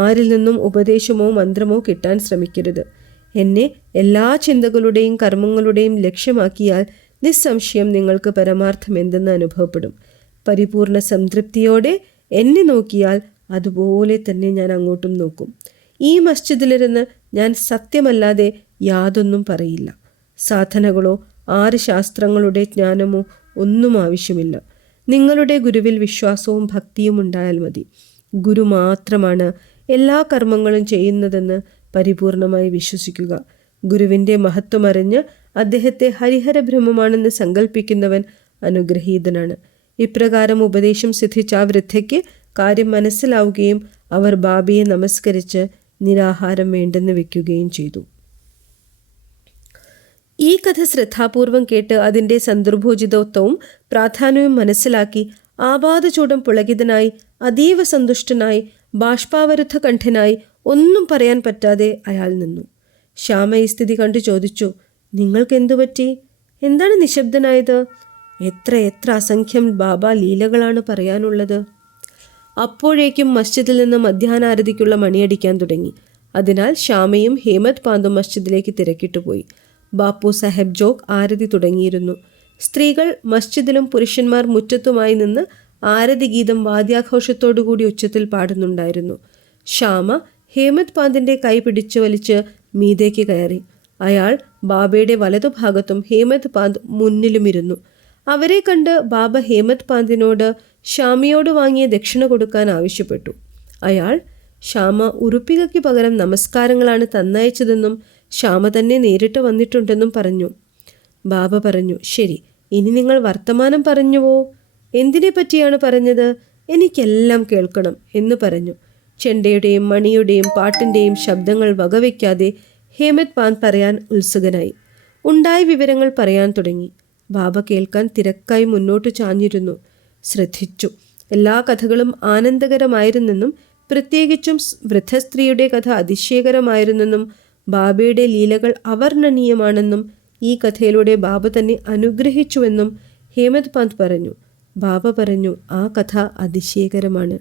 ആരിൽ നിന്നും ഉപദേശമോ മന്ത്രമോ കിട്ടാൻ ശ്രമിക്കരുത്. എന്നെ എല്ലാ ചിന്തകളുടെയും കർമ്മങ്ങളുടെയും ലക്ഷ്യമാക്കിയാൽ നിസ്സംശയം നിങ്ങൾക്ക് പരമാർത്ഥം എന്തെന്ന് അനുഭവപ്പെടും. പരിപൂർണ സംതൃപ്തിയോടെ എന്നെ നോക്കിയാൽ അതുപോലെ തന്നെ ഞാൻ അങ്ങോട്ടും നോക്കും. ഈ മസ്ജിദിലിരുന്ന് ഞാൻ സത്യമല്ലാതെ യാതൊന്നും പറയില്ല. സാധനകളോ 6 ശാസ്ത്രങ്ങളുടെ ജ്ഞാനമോ ഒന്നും ആവശ്യമില്ല. നിങ്ങളുടെ ഗുരുവിൽ വിശ്വാസവും ഭക്തിയും ഉണ്ടായാൽ മതി. ഗുരു മാത്രമാണ് എല്ലാ കർമ്മങ്ങളും ചെയ്യുന്നതെന്ന് പരിപൂർണമായി വിശ്വസിക്കുക. ഗുരുവിൻ്റെ മഹത്വമറിഞ്ഞ് അദ്ദേഹത്തെ ഹരിഹര ബ്രഹ്മമാണെന്ന് സങ്കല്പിക്കുന്നവൻ അനുഗ്രഹീതനാണ്. ഇപ്രകാരം ഉപദേശം സിദ്ധിച്ച ആ വൃദ്ധയ്ക്ക് കാര്യം മനസ്സിലാവുകയും അവർ ബാബയെ നമസ്കരിച്ച് നിരാഹാരം വേണ്ടെന്ന് വെക്കുകയും ചെയ്തു. ഈ കഥ ശ്രദ്ധാപൂർവം കേട്ട് അതിൻ്റെ സന്ദർഭോചിതത്വവും പ്രാധാന്യവും മനസ്സിലാക്കി ആപാദചൂടം പുളകിതനായി അതീവ സന്തുഷ്ടനായി ബാഷ്പാവരുദ്ധ കണ്ഠനായി ഒന്നും പറയാൻ പറ്റാതെ അയാൾ നിന്നു. ശ്യാമ ഈ സ്ഥിതി കണ്ടു ചോദിച്ചു, നിങ്ങൾക്കെന്തു പറ്റി? എന്താണ് നിശബ്ദനായത്? എത്ര അസംഖ്യം ബാബ ലീലകളാണ് പറയാനുള്ളത്. അപ്പോഴേക്കും മസ്ജിദിൽ നിന്ന് മധ്യാഹ്നാരതിക്കുള്ള മണിയടിക്കാൻ തുടങ്ങി. അതിനാൽ ശ്യാമയും ഹേമത് പാന്തും മസ്ജിദിലേക്ക് തിരക്കിട്ടുപോയി. ബാപ്പു സാഹേബ് ജോഗ് ആരതി തുടങ്ങിയിരുന്നു. സ്ത്രീകൾ മസ്ജിദിലും പുരുഷന്മാർ മുറ്റത്തുമായി നിന്ന് ആരതി ഗീതം വാദ്യാഘോഷത്തോടുകൂടി ഉച്ചത്തിൽ പാടുന്നുണ്ടായിരുന്നു. ശ്യാമ ഹേമത് പാന്തിൻ്റെ കൈ പിടിച്ചു വലിച്ച് മീതേക്ക് കയറി. അയാൾ ബാബയുടെ വലതുഭാഗത്തും ഹേമത് പാന്ത് മുന്നിലുമിരുന്നു. അവരെ കണ്ട് ബാബ ഹേമത് പാന്തിനോട് ശ്യാമയോട് വാങ്ങിയ ദക്ഷിണ കൊടുക്കാൻ ആവശ്യപ്പെട്ടു. അയാൾ ശ്യാമ ഉറുപ്പികയ്ക്ക് പകരം നമസ്കാരങ്ങളാണ് തന്നയച്ചതെന്നും ശ്യാമ തന്നെ നേരിട്ട് വന്നിട്ടുണ്ടെന്നും പറഞ്ഞു. ബാബ പറഞ്ഞു, ശരി, ഇനി നിങ്ങൾ വർത്തമാനം പറഞ്ഞുവോ? എന്തിനെ പറ്റിയാണ് പറഞ്ഞത്? എനിക്കെല്ലാം കേൾക്കണം എന്ന് പറഞ്ഞു. ചെണ്ടയുടെയും മണിയുടെയും പാട്ടിൻ്റെയും ശബ്ദങ്ങൾ വകവയ്ക്കാതെ ഹേമത് പാന്ത് പറയാൻ ഉത്സുകനായി. ഉണ്ടായ വിവരങ്ങൾ പറയാൻ തുടങ്ങി. ബാബ കേൾക്കാൻ തിരക്കായി മുന്നോട്ട് ചാഞ്ഞിരുന്നു. ശ്രദ്ധിച്ചു. എല്ലാ കഥകളും ആനന്ദകരമായിരുന്നെന്നും പ്രത്യേകിച്ചും വൃദ്ധസ്ത്രീയുടെ കഥ അതിശയകരമായിരുന്നെന്നും ബാബയുടെ ലീലകൾ അവർണ്ണനീയമാണെന്നും ഈ കഥയിലൂടെ ബാബ തന്നെ അനുഗ്രഹിച്ചുവെന്നും ഹേമത് പാന്ത് പറഞ്ഞു. ബാബ പറഞ്ഞു, ആ കഥ അതിശയകരമാണ്.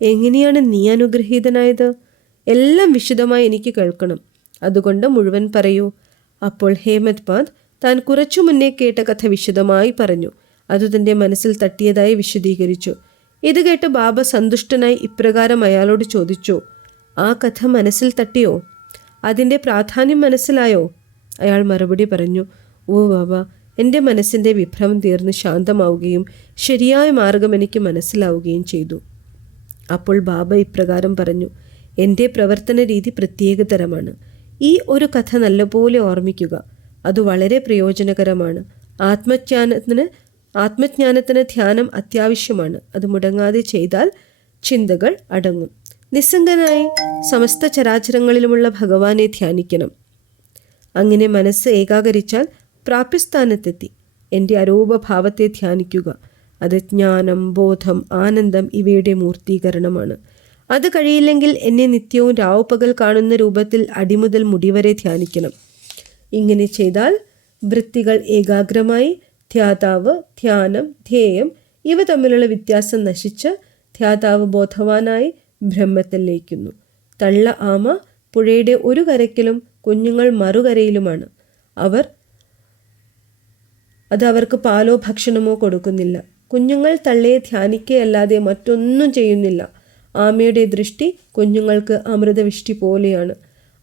എങ്ങനെയാണ് നീ അനുഗ്രഹീതനായത്? എല്ലാം വിശദമായി എനിക്ക് കേൾക്കണം. അതുകൊണ്ട് മുഴുവൻ പറയൂ. അപ്പോൾ ഹേമത് പാന്ത് താൻ കുറച്ചു മുന്നേ കേട്ട കഥ വിശദമായി പറഞ്ഞു. അത് തൻ്റെ മനസ്സിൽ തട്ടിയതായി വിശദീകരിച്ചു. ഇത് കേട്ട് ബാബ സന്തുഷ്ടനായി ഇപ്രകാരം അയാളോട് ചോദിച്ചു, ആ കഥ മനസ്സിൽ തട്ടിയോ? അതിൻ്റെ പ്രാധാന്യം മനസ്സിലായോ? അയാൾ മറുപടി പറഞ്ഞു, ഓ ബാബ, എൻ്റെ മനസ്സിൻ്റെ വിഭ്രമം തീർന്ന് ശാന്തമാവുകയും ശരിയായ മാർഗം എനിക്ക് മനസ്സിലാവുകയും ചെയ്തു. അപ്പോൾ ബാബ ഇപ്രകാരം പറഞ്ഞു, എൻ്റെ പ്രവർത്തന രീതി പ്രത്യേകതരമാണ്. ഈ ഒരു കഥ നല്ലപോലെ ഓർമ്മിക്കുക. അത് വളരെ പ്രയോജനകരമാണ്. ആത്മജ്ഞാനത്തിന് ധ്യാനം അത്യാവശ്യമാണ്. അത് മുടങ്ങാതെ ചെയ്താൽ ചിന്തകൾ അടങ്ങും. നിസ്സംഗനായി സമസ്ത ചരാചരങ്ങളിലുമുള്ള ഭഗവാനെ ധ്യാനിക്കണം. അങ്ങനെ മനസ്സ് ഏകാകരിച്ചാൽ പ്രാപ്യസ്ഥാനത്തെത്തി. എൻ്റെ അരൂപഭാവത്തെ ധ്യാനിക്കുക. അത് ജ്ഞാനം, ബോധം, ആനന്ദം ഇവയുടെ മൂർത്തീകരണമാണ്. അത് കഴിയില്ലെങ്കിൽ എന്നെ നിത്യവും രാവുപകൽ കാണുന്ന രൂപത്തിൽ അടിമുതൽ മുടിവരെ ധ്യാനിക്കണം. ഇങ്ങനെ ചെയ്താൽ വൃത്തികൾ ഏകാഗ്രമായി ധ്യാതാവ്, ധ്യാനം, ധ്യേയം ഇവ തമ്മിലുള്ള വ്യത്യാസം നശിച്ച് ധ്യാതാവ് ബോധവാനായി ബ്രഹ്മത്തിൽ ലയിക്കുന്നു. തള്ള ആമ പുഴയുടെ ഒരു കരയ്ക്കിലും കുഞ്ഞുങ്ങൾ മറുകരയിലുമാണ്. അത് അവർക്ക് പാലോ ഭക്ഷണമോ കൊടുക്കുന്നില്ല. കുഞ്ഞുങ്ങൾ തള്ളയെ ധ്യാനിക്കുകയല്ലാതെ മറ്റൊന്നും ചെയ്യുന്നില്ല. ആമയുടെ ദൃഷ്ടി കുഞ്ഞുങ്ങൾക്ക് അമൃതവിഷ്ടി പോലെയാണ്.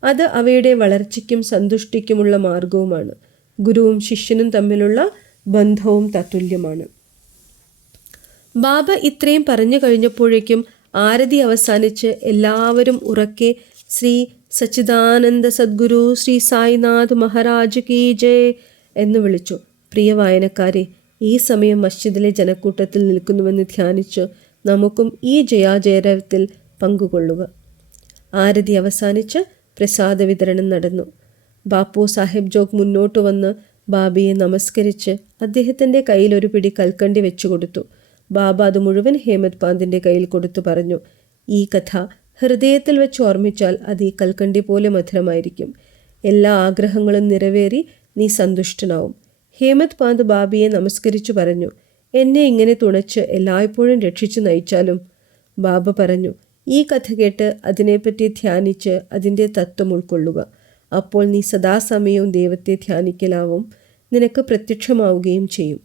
അത് അവയുടെ വളർച്ചയ്ക്കും സന്തുഷ്ടിക്കുമുള്ള മാർഗവുമാണ്. ഗുരുവും ശിഷ്യനും തമ്മിലുള്ള ബന്ധവും തത്തുല്യമാണ്. ബാബ ഇത്രയും പറഞ്ഞു കഴിഞ്ഞപ്പോഴേക്കും ആരതി അവസാനിച്ച് എല്ലാവരും ഉറക്കെ ശ്രീ സച്ചിദാനന്ദ സദ്ഗുരു ശ്രീ സായിനാഥ് മഹാരാജ് കീ ജയ് എന്ന് വിളിച്ചു. പ്രിയ വായനക്കാരെ, ഈ സമയം മസ്ജിദിലെ ജനക്കൂട്ടത്തിൽ നിൽക്കുന്നുവെന്ന് ധ്യാനിച്ച് നമുക്കും ഈ ജയാജയത്തിൽ പങ്കുകൊള്ളുക. ആരതി അവസാനിച്ച് പ്രസാദ വിതരണം നടന്നു. ബാപ്പു സാഹിബ് ജോഗ് മുന്നോട്ട് വന്ന് ബാബയെ നമസ്കരിച്ച് അദ്ദേഹത്തിൻ്റെ കയ്യിൽ ഒരു പിടി കൽക്കണ്ടി വെച്ചു കൊടുത്തു. ബാബ അത് മുഴുവൻ ഹേമത് പാന്തിൻ്റെ കയ്യിൽ കൊടുത്തു പറഞ്ഞു, ഈ കഥ ഹൃദയത്തിൽ വെച്ച് ഓർമ്മിച്ചാൽ അത് ഈ കൽക്കണ്ടി പോലെ മധുരമായിരിക്കും. എല്ലാ ആഗ്രഹങ്ങളും നിറവേറി നീ സന്തുഷ്ടനാവും. ഹേമത് പാന്ത് ബാബയെ നമസ്കരിച്ചു പറഞ്ഞു, എന്നെ ഇങ്ങനെ തുണച്ച് എല്ലായ്പ്പോഴും രക്ഷിച്ചു നയിച്ചാലും. ബാബ പറഞ്ഞു, ഈ കഥ കേട്ട് അതിനെപ്പറ്റി ധ്യാനിച്ച് അതിൻ്റെ തത്വം ഉൾക്കൊള്ളുക. അപ്പോൾ നീ സദാസമയവും ദൈവത്തെ ധ്യാനിക്കലാവും, നിനക്ക് പ്രത്യക്ഷമാവുകയും ചെയ്യും.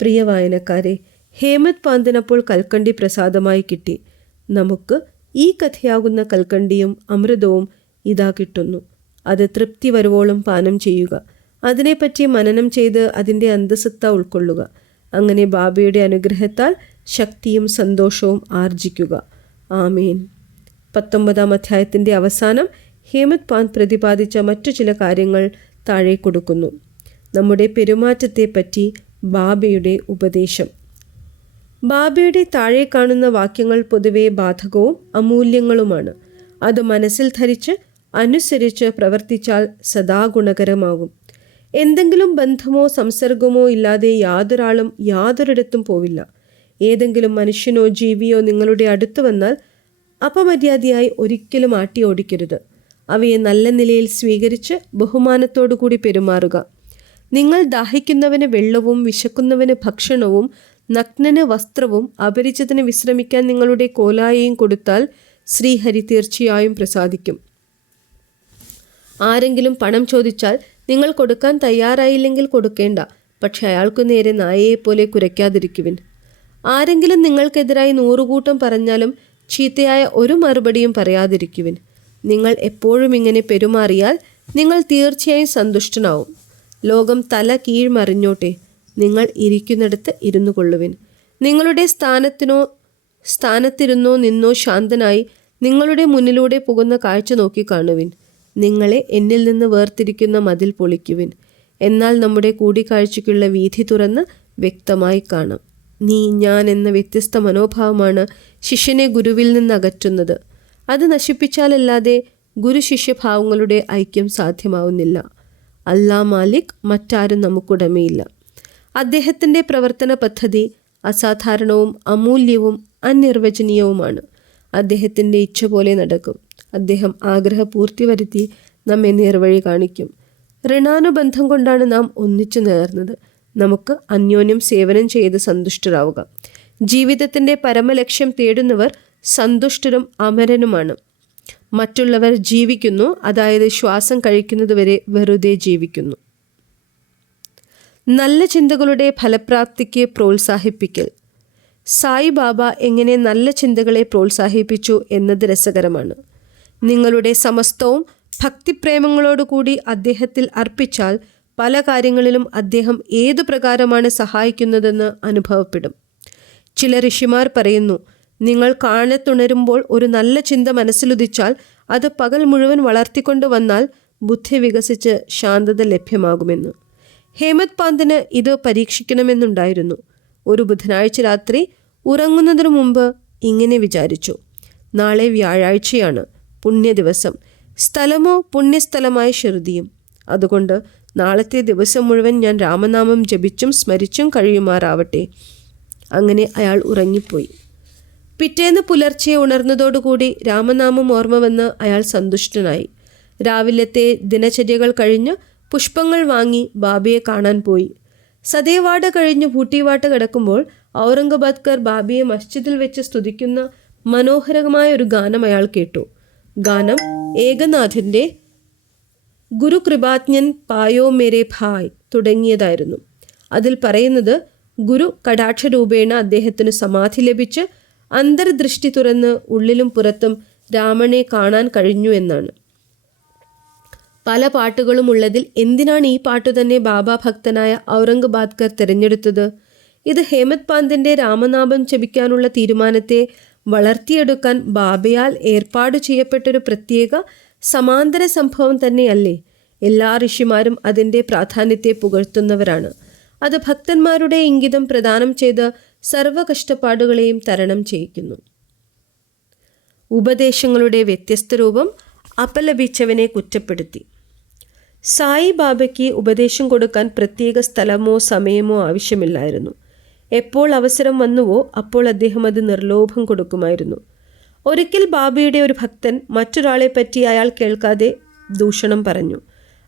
പ്രിയ വായനക്കാരെ, ഹേമത് പാന്തിനപ്പോൾ കൽക്കണ്ടി പ്രസാദമായി കിട്ടി. നമുക്ക് ഈ കഥയാകുന്ന കൽക്കണ്ടിയും അമൃതവും ഇതാ കിട്ടുന്നു. അത് തൃപ്തി വരുവോളം പാനം ചെയ്യുക. അതിനെപ്പറ്റി മനനം ചെയ്ത് അതിൻ്റെ അന്തസത്ത ഉൾക്കൊള്ളുക. അങ്ങനെ ബാബയുടെ അനുഗ്രഹത്താൽ ശക്തിയും സന്തോഷവും ആർജിക്കുക. ആമേൻ. 19-ാം അധ്യായത്തിൻ്റെ അവസാനം ഹേമത് പാന്ത് പ്രതിപാദിച്ച മറ്റു ചില കാര്യങ്ങൾ താഴെ കൊടുക്കുന്നു. നമ്മുടെ പെരുമാറ്റത്തെപ്പറ്റി ബാബയുടെ ഉപദേശം. ബാബയുടെ താഴെ കാണുന്ന വാക്യങ്ങൾ പൊതുവെ ബാധകവും അമൂല്യങ്ങളുമാണ്. അത് മനസ്സിൽ ധരിച്ച് അനുസരിച്ച് പ്രവർത്തിച്ചാൽ സദാ ഗുണകരമാകും. എന്തെങ്കിലും ബന്ധമോ സംസർഗമോ ഇല്ലാതെ യാതൊരാളും യാതൊരിടത്തും പോവില്ല. ഏതെങ്കിലും മനുഷ്യനോ ജീവിയോ നിങ്ങളുടെ അടുത്ത് വന്നാൽ അപമര്യാദയായി ഒരിക്കലും ആട്ടി ഓടിക്കരുത്. അവയെ നല്ല നിലയിൽ സ്വീകരിച്ച് ബഹുമാനത്തോടു കൂടി പെരുമാറുക. നിങ്ങൾ ദാഹിക്കുന്നവന് വെള്ളവും വിശക്കുന്നവന് ഭക്ഷണവും നഗ്നന് വസ്ത്രവും അപരിചിതന് വിശ്രമിക്കാൻ നിങ്ങളുടെ കോലായയും കൊടുത്താൽ ശ്രീഹരി തീർച്ചയായും പ്രസാദിക്കും. ആരെങ്കിലും പണം ചോദിച്ചാൽ നിങ്ങൾ കൊടുക്കാൻ തയ്യാറായില്ലെങ്കിൽ കൊടുക്കേണ്ട. പക്ഷെ അയാൾക്കു നേരെ നായയെപ്പോലെ കുരയ്ക്കാതിരിക്കുവിൻ. ആരെങ്കിലും നിങ്ങൾക്കെതിരായി 100 കൂട്ടം പറഞ്ഞാലും ചീത്തയായ ഒരു മറുപടിയും പറയാതിരിക്കുവിൻ. നിങ്ങൾ എപ്പോഴും ഇങ്ങനെ പെരുമാറിയാൽ നിങ്ങൾ തീർച്ചയായും സന്തുഷ്ടനാവും. ലോകം തല കീഴ്മറിഞ്ഞോട്ടെ, നിങ്ങൾ ഇരിക്കുന്നിടത്ത് ഇരുന്നു കൊള്ളുവിൻ. നിങ്ങളുടെ സ്ഥാനത്തിരുന്നോ നിന്നോ ശാന്തനായി നിങ്ങളുടെ മുന്നിലൂടെ പോകുന്ന കാഴ്ച നോക്കി കാണുവിൻ. നിങ്ങളെ എന്നിൽ നിന്ന് വേർതിരിക്കുന്ന മതിൽ പൊളിക്കുവിൻ. എന്നാൽ നമ്മുടെ കൂടിക്കാഴ്ചയ്ക്കുള്ള വീഥി തുറന്ന് വ്യക്തമായി കാണാം. നീ ഞാൻ എന്ന വ്യത്യസ്ത മനോഭാവമാണ് ശിഷ്യനെ ഗുരുവിൽ നിന്ന് അകറ്റുന്നത്. അത് നശിപ്പിച്ചാലല്ലാതെ ഗുരു ശിഷ്യഭാവങ്ങളുടെ ഐക്യം സാധ്യമാവുന്നില്ല. അല്ലാ മാലിക് മറ്റാരും നമുക്കുടമയില്ല. അദ്ദേഹത്തിൻ്റെ പ്രവർത്തന പദ്ധതി അസാധാരണവും അമൂല്യവും അനിർവചനീയവുമാണ്. അദ്ദേഹത്തിൻ്റെ ഇച്ഛ പോലെ നടക്കും. അദ്ദേഹം ആഗ്രഹപൂർത്തി വരുത്തി നമ്മെ നേർവഴി കാണിക്കും. ഋണാനുബന്ധം കൊണ്ടാണ് നാം ഒന്നിച്ചു നേർന്നത്. നമുക്ക് അന്യോന്യം സേവനം ചെയ്ത് സന്തുഷ്ടരാവുക. ജീവിതത്തിൻ്റെ പരമലക്ഷ്യം തേടുന്നവർ സന്തുഷ്ടരും അമരനുമാണ്. മറ്റുള്ളവർ ജീവിക്കുന്നു, അതായത് ശ്വാസം കഴിക്കുന്നതുവരെ വെറുതെ ജീവിക്കുന്നു. നല്ല ചിന്തകളുടെ ഫലപ്രാപ്തിക്ക് പ്രോത്സാഹിപ്പിക്കൽ. സായിബാബ എങ്ങനെ നല്ല ചിന്തകളെ പ്രോത്സാഹിപ്പിച്ചു എന്നത് രസകരമാണ്. നിങ്ങളുടെ സമസ്തവും ഭക്തിപ്രേമങ്ങളോടുകൂടി അദ്ദേഹത്തിൽ അർപ്പിച്ചാൽ പല കാര്യങ്ങളിലും അദ്ദേഹം ഏതു പ്രകാരമാണ് സഹായിക്കുന്നതെന്ന് അനുഭവപ്പെടും. ചില ഋഷിമാർ പറയുന്നു, നിങ്ങൾ കാണത്തുണരുമ്പോൾ ഒരു നല്ല ചിന്ത മനസ്സിലുദിച്ചാൽ അത് പകൽ മുഴുവൻ വളർത്തിക്കൊണ്ടു വന്നാൽ ബുദ്ധി വികസിച്ച് ശാന്തത ലഭ്യമാകുമെന്ന്. ഹേമത് പാന്തിന് ഇത് പരീക്ഷിക്കണമെന്നുണ്ടായിരുന്നു. ഒരു ബുധനാഴ്ച രാത്രി ഉറങ്ങുന്നതിനു മുമ്പ് ഇങ്ങനെ വിചാരിച്ചു: നാളെ വ്യാഴാഴ്ചയാണ്, പുണ്യദിവസം. സ്ഥലമോ പുണ്യസ്ഥലമായ ഷിർദിയും. അതുകൊണ്ട് നാളത്തെ ദിവസം മുഴുവൻ ഞാൻ രാമനാമം ജപിച്ചും സ്മരിച്ചും കഴിയുമാറാവട്ടെ. അങ്ങനെ അയാൾ ഉറങ്ങിപ്പോയി. പിറ്റേന്ന് പുലർച്ചെ ഉണർന്നതോടുകൂടി രാമനാമം ഓർമ്മ വന്ന് അയാൾ സന്തുഷ്ടനായി. രാവിലത്തെ ദിനചര്യകൾ കഴിഞ്ഞ് പുഷ്പങ്ങൾ വാങ്ങി ബാബയെ കാണാൻ പോയി. സദേവാട കഴിഞ്ഞ് ഭൂട്ടിവാട്ട കിടക്കുമ്പോൾ ഔറംഗബാദ്കർ ബാബയെ മസ്ജിദിൽ വെച്ച് സ്തുതിക്കുന്ന മനോഹരമായ ഒരു ഗാനം അയാൾ കേട്ടു. ഗാനം ഏകനാഥൻ്റെ ഗുരു കൃപാജ്ഞൻ പായോ മേരെ ഭായ് തുടങ്ങിയതായിരുന്നു. അതിൽ പറയുന്നത്, ഗുരു കടാക്ഷരൂപേണ അദ്ദേഹത്തിന് സമാധി ലഭിച്ച് അന്തർദൃഷ്ടി തുറന്ന് ഉള്ളിലും പുറത്തും രാമനെ കാണാൻ കഴിഞ്ഞു എന്നാണ്. പല പാട്ടുകളും ഉള്ളതിൽ എന്തിനാണ് ഈ പാട്ടു തന്നെ ബാബ ഭക്തനായ ഔറംഗബാദ്കർ തിരഞ്ഞെടുത്തത്? ഇത് ഹേമത് പാന്തിൻ്റെ രാമനാമം ജപിക്കാനുള്ള തീരുമാനത്തെ വളർത്തിയെടുക്കാൻ ബാബയാൽ ഏർപ്പാട് ചെയ്യപ്പെട്ടൊരു പ്രത്യേക സമാന്തര സംഭവം തന്നെയല്ലേ? എല്ലാ ഋഷിമാരും അതിൻ്റെ പ്രാധാന്യത്തെ പുകഴ്ത്തുന്നവരാണ്. അത് ഭക്തന്മാരുടെ ഇംഗിതം പ്രദാനം ചെയ്ത് സർവ്വ കഷ്ടപ്പാടുകളെയും തരണം ചെയ്യിക്കുന്നു. ഉപദേശങ്ങളുടെ വ്യത്യസ്ത രൂപം. അപലപിച്ചവനെ കുറ്റപ്പെടുത്തി. സായി ബാബയ്ക്ക് ഉപദേശം കൊടുക്കാൻ പ്രത്യേക സ്ഥലമോ സമയമോ ആവശ്യമില്ലായിരുന്നു. എപ്പോൾ അവസരം വന്നുവോ അപ്പോൾ അദ്ദേഹം അത് നിർലോഭം കൊടുക്കുമായിരുന്നു. ഒരിക്കൽ ബാബയുടെ ഒരു ഭക്തൻ മറ്റൊരാളെ പറ്റി അയാൾ കേൾക്കാതെ ദൂഷണം പറഞ്ഞു.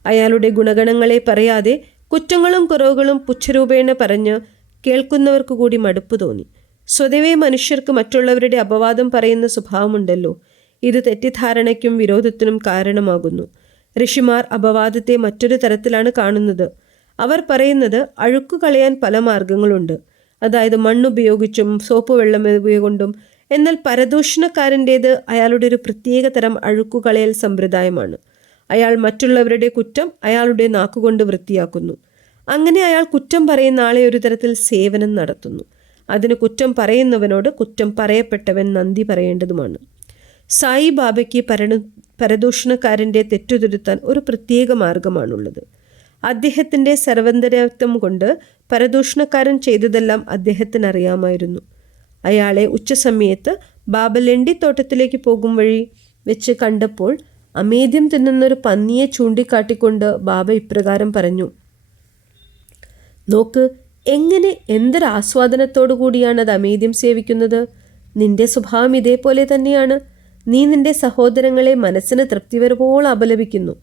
അയാളുടെ ഗുണഗണങ്ങളെ പറയാതെ കുറ്റങ്ങളും കുറവുകളും പുച്ഛരൂപേണ പറഞ്ഞ് കേൾക്കുന്നവർക്ക് കൂടി മടുപ്പ് തോന്നി. സ്വതവേ മനുഷ്യർക്ക് മറ്റുള്ളവരുടെ അപവാദം പറയുന്ന സ്വഭാവമുണ്ടല്ലോ. ഇത് തെറ്റിദ്ധാരണയ്ക്കും വിരോധത്തിനും കാരണമാകുന്നു. ഋഷിമാർ അപവാദത്തെ മറ്റൊരു തരത്തിലാണ് കാണുന്നത്. അവർ പറയുന്നത് അഴുക്കു കളയാൻ പല മാർഗങ്ങളുണ്ട്. അതായത് മണ്ണുപയോഗിച്ചും സോപ്പ് വെള്ളം കൊണ്ടും എന്നാൽ പരദൂഷണക്കാരൻ്റേത് അയാളുടെ ഒരു പ്രത്യേക തരം അഴുക്കുകളയൽ സമ്പ്രദായമാണ്. അയാൾ മറ്റുള്ളവരുടെ കുറ്റം അയാളുടെ നാക്കുകൊണ്ട് വൃത്തിയാക്കുന്നു. അങ്ങനെ അയാൾ കുറ്റം പറയുന്ന ആളെ ഒരു തരത്തിൽ സേവനം നടത്തുന്നു. അതിന് കുറ്റം പറയുന്നവനോട് കുറ്റം പറയപ്പെട്ടവൻ നന്ദി പറയേണ്ടതുമാണ്. സായി ബാബയ്ക്ക് പരദൂഷണക്കാരൻ്റെ തെറ്റുതിരുത്താൻ ഒരു പ്രത്യേക മാർഗമാണുള്ളത്. അദ്ദേഹത്തിൻ്റെ സർവന്തരത്വം കൊണ്ട് പരദൂഷണക്കാരൻ ചെയ്തതെല്ലാം അദ്ദേഹത്തിന് അറിയാമായിരുന്നു. അയാളെ ഉച്ചസമയത്ത് ബാബ ലണ്ടിത്തോട്ടത്തിലേക്ക് പോകും വഴി വെച്ച് കണ്ടപ്പോൾ അമേദ്യം തിന്നുന്നൊരു പന്നിയെ ചൂണ്ടിക്കാട്ടിക്കൊണ്ട് ബാബ ഇപ്രകാരം പറഞ്ഞു: നോക്ക്, എങ്ങനെ എന്തൊരാസ്വാദനത്തോടു കൂടിയാണ് അത് അമേദ്യം സേവിക്കുന്നത്. നിന്റെ സ്വഭാവം ഇതേപോലെ തന്നെയാണ്. നീ നിന്റെ സഹോദരങ്ങളെ മനസ്സിന് തൃപ്തി വരുവോളം അപലപിക്കുന്നു.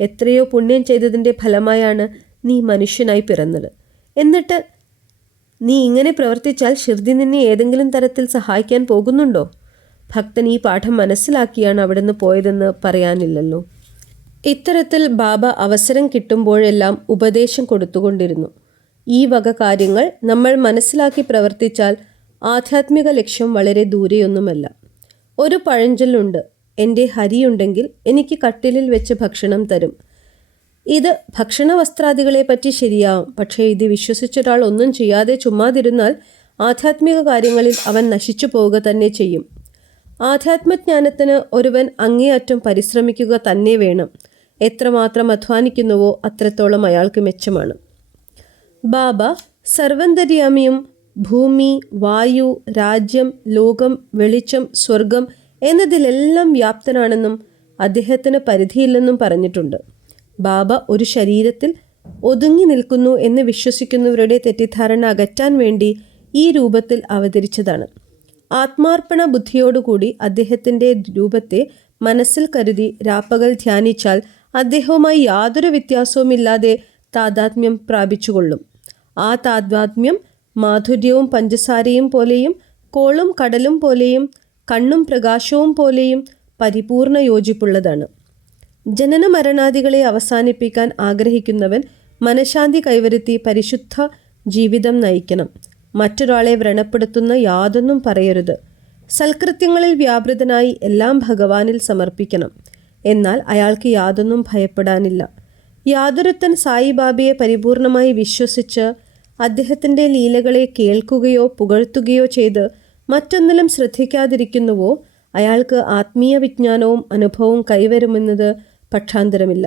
എത്രയോ പുണ്യം ചെയ്തതിൻ്റെ ഫലമായാണ് നീ മനുഷ്യനായി പിറന്നത്. എന്നിട്ട് നീ ഇങ്ങനെ പ്രവർത്തിച്ചാൽ ഷിർദി നിന്നെ ഏതെങ്കിലും തരത്തിൽ സഹായിക്കാൻ പോകുന്നുണ്ടോ? ഭക്തൻ ഈ പാഠം മനസ്സിലാക്കിയാണ് അവിടുന്ന് പോയതെന്ന് പറയാനില്ലല്ലോ. ഇത്തരത്തിൽ ബാബ അവസരം കിട്ടുമ്പോഴെല്ലാം ഉപദേശം കൊടുത്തുകൊണ്ടിരുന്നു. ഈ വക കാര്യങ്ങൾ നമ്മൾ മനസ്സിലാക്കി പ്രവർത്തിച്ചാൽ ആധ്യാത്മിക ലക്ഷ്യം വളരെ ദൂരെയൊന്നുമല്ല. ഒരു പഴഞ്ചൊല്ലുണ്ട്: എൻ്റെ ഹരിയുണ്ടെങ്കിൽ എനിക്ക് കട്ടിലിൽ വെച്ച് ഭക്ഷണം തരും. ഇത് ഭക്ഷണ വസ്ത്രാദികളെ പറ്റി ശരിയാവും. പക്ഷേ ഇത് വിശ്വസിച്ചൊരാൾ ഒന്നും ചെയ്യാതെ ചുമ്മാതിരുന്നാൽ ആധ്യാത്മിക കാര്യങ്ങളിൽ അവൻ നശിച്ചു പോവുക തന്നെ ചെയ്യും. ആധ്യാത്മജ്ഞാനത്തിന് ഒരുവൻ അങ്ങേയറ്റം പരിശ്രമിക്കുക തന്നെ വേണം. എത്രമാത്രം അധ്വാനിക്കുന്നുവോ അത്രത്തോളം അയാൾക്ക് മെച്ചമാണ്. ബാബ സർവന്തര്യാമിയും ഭൂമി, വായു, രാജ്യം, ലോകം, വെളിച്ചം, സ്വർഗം എന്നതിലെല്ലാം വ്യാപ്തനാണെന്നും അദ്ദേഹത്തിന് പരിധിയില്ലെന്നും പറഞ്ഞിട്ടുണ്ട്. ബാബ ഒരു ശരീരത്തിൽ ഒതുങ്ങി നിൽക്കുന്നു എന്ന് വിശ്വസിക്കുന്നവരുടെ തെറ്റിദ്ധാരണ അകറ്റാൻ വേണ്ടി ഈ രൂപത്തിൽ അവതരിച്ചതാണ്. ആത്മാർപ്പണ ബുദ്ധിയോടുകൂടി അദ്ദേഹത്തിൻ്റെ രൂപത്തെ മനസ്സിൽ കരുതി രാപ്പകൽ ധ്യാനിച്ചാൽ അദ്ദേഹവുമായി യാതൊരു വ്യത്യാസവുമില്ലാതെ താതാത്മ്യം പ്രാപിച്ചുകൊള്ളും. ആ താതാത്മ്യം മാധുര്യവും പഞ്ചസാരയും പോലെയും കോളും കടലും പോലെയും കണ്ണും പ്രകാശവും പോലെയും പരിപൂർണ യോജിപ്പുള്ളതാണ്. ജനന മരണാദികളെ അവസാനിപ്പിക്കാൻ ആഗ്രഹിക്കുന്നവൻ മനഃശാന്തി കൈവരുത്തി പരിശുദ്ധ ജീവിതം നയിക്കണം. മറ്റൊരാളെ വ്രണപ്പെടുത്തുന്ന യാതൊന്നും പറയരുത്. സൽകൃത്യങ്ങളിൽ വ്യാപൃതനായി എല്ലാം ഭഗവാനിൽ സമർപ്പിക്കണം. എന്നാൽ അയാൾക്ക് യാതൊന്നും ഭയപ്പെടാനില്ല. യാതൊരുത്തൻ സായിബാബയെ പരിപൂർണമായി വിശ്വസിച്ച് അദ്ദേഹത്തിൻ്റെ ലീലകളെ കേൾക്കുകയോ പുകഴ്ത്തുകയോ ചെയ്ത് മറ്റൊന്നിലും ശ്രദ്ധിക്കാതിരിക്കുന്നുവോ അയാൾക്ക് ആത്മീയ വിജ്ഞാനവും അനുഭവവും കൈവരുമെന്നത് പക്ഷാന്തരമില്ല.